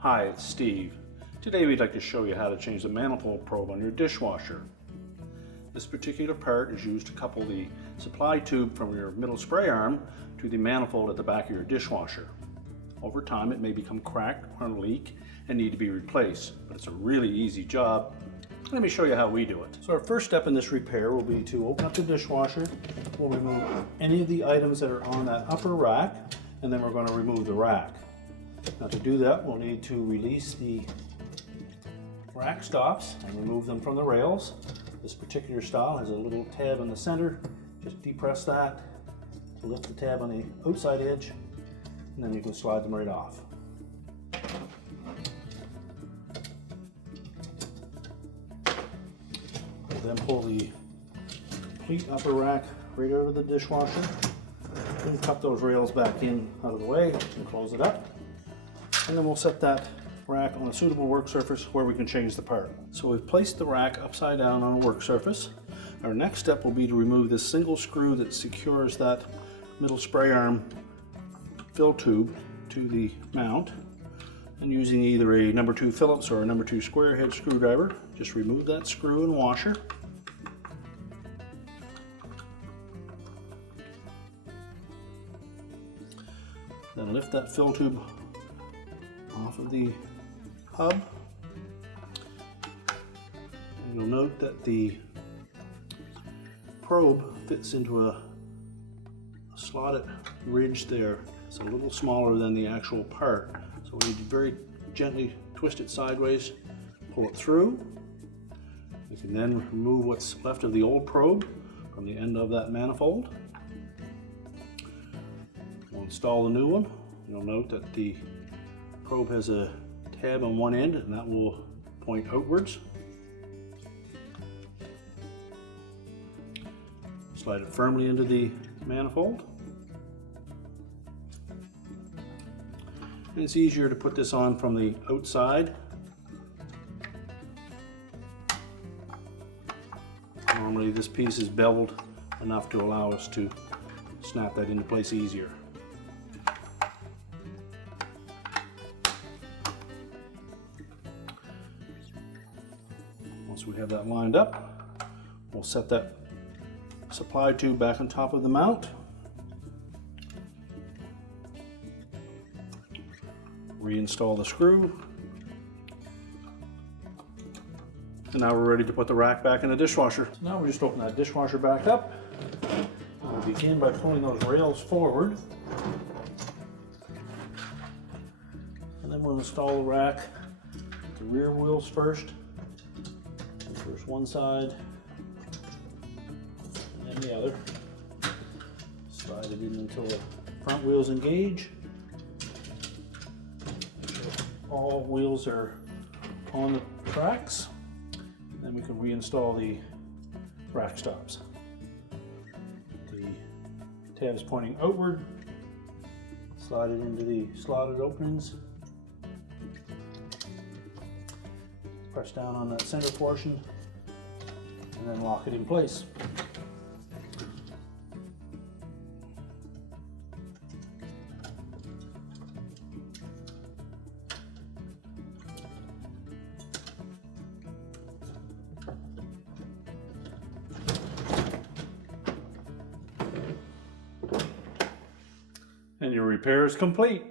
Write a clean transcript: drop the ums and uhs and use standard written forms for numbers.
Hi, it's Steve. Today we'd like to show you how to change the manifold probe on your dishwasher. This particular part is used to couple the supply tube from your middle spray arm to the manifold at the back of your dishwasher. Over time it may become cracked or leak and need to be replaced, but it's a really easy job. Let me show you how we do it. So our first step in this repair will be to open up the dishwasher. We'll remove any of the items that are on that upper rack, and then we're going to remove the rack. Now to do that, we'll need to release the rack stops and remove them from the rails. This particular style has a little tab in the center. Just depress that to lift the tab on the outside edge, and then you can slide them right off. We'll then pull the complete upper rack right out of the dishwasher. Then cut those rails back in out of the way and close it up. And then we'll set that rack on a suitable work surface where we can change the part. So we've placed the rack upside down on a work surface. Our next step will be to remove this single screw that secures that middle spray arm fill tube to the mount. And using either a number 2 Phillips or a number 2 square head screwdriver, just remove that screw and washer. Then lift that fill tube off of the hub. And you'll note that the probe fits into a slotted ridge there. It's a little smaller than the actual part. So we need to very gently twist it sideways, pull it through. We can then remove what's left of the old probe from the end of that manifold. We'll install the new one. You'll note that the probe has a tab on one end and that will point outwards. Slide it firmly into the manifold. And it's easier to put this on from the outside. Normally this piece is beveled enough to allow us to snap that into place easier. Once we have that lined up, we'll set that supply tube back on top of the mount. Reinstall the screw. And now we're ready to put the rack back in the dishwasher. So now we just open that dishwasher back up. We'll begin by pulling those rails forward. And then we'll install the rack, the rear wheels first. First one side, and then the other. Slide it in until the front wheels engage. Make sure all wheels are on the tracks. And then we can reinstall the rack stops. The tab is pointing outward. Slide it into the slotted openings. Press down on that center portion and then lock it in place. And your repair is complete.